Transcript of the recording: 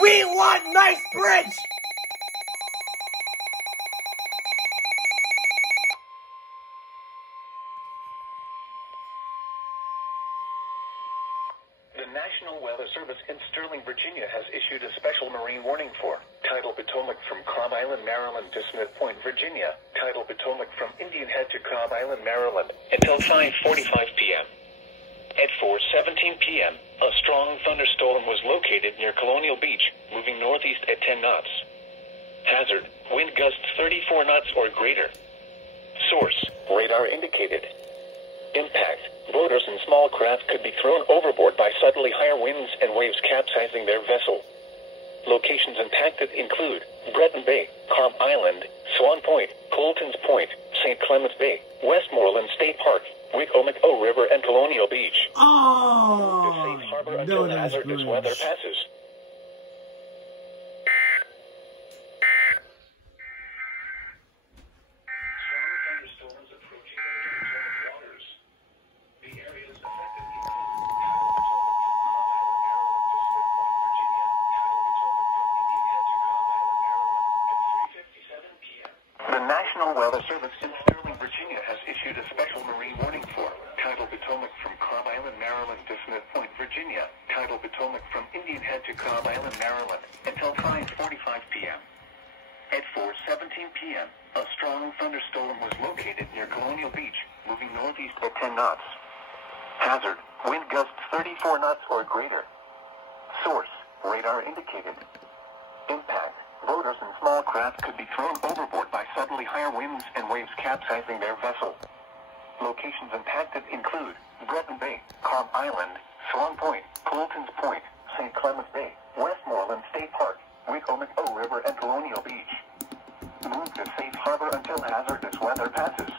We want nice bridge! The National Weather Service in Sterling, Virginia has issued a special marine warning for Tidal Potomac from Cobb Island, Maryland to Smith Point, Virginia. Tidal Potomac from Indian Head to Cobb Island, Maryland until 5:45 p.m. At 4:17 p.m., a strong thunderstorm was located near Colonial Beach, moving northeast at 10 knots. Hazard, wind gusts 34 knots or greater. Source, radar indicated. Impact, boaters and small craft could be thrown overboard by suddenly higher winds and waves capsizing their vessel. Locations impacted include Breton Bay, Cobb Island, Swan Point, Colton's Point, St. Clements Bay, Westmoreland State Park, Wicomico River, and Colonial Beach. Oh, The safe harbor until hazardous weather passes. Strong thunderstorms approaching the Potomac waters. The areas affected include Tidal Potomac from Cobb Island, Maryland to Smith Point, Virginia. Tidal Potomac from Indian Head to Cobb Island, Maryland at 3:57 p.m. The National Weather Service in Sterling, Virginia has issued a special marine warning for Tidal Potomac from Cobb Island, Maryland to Smith Point, Virginia. Tidal Potomac from Indian Head to Cobb Island, Maryland until 5:45 p.m. At 4:17 p.m., a strong thunderstorm was located near Colonial Beach, moving northeast at 10 knots. Hazard, wind gusts 34 knots or greater. Source, radar indicated. Impact, boaters and small craft could be thrown overboard by suddenly higher winds and waves capsizing their vessel. Locations impacted include Breton Bay, Cobb Island, Swan Point, Colton's Point, St. Clements Bay, Westmoreland State Park, Wicomico River, and Colonial Beach. Move to safe harbor until hazardous weather passes.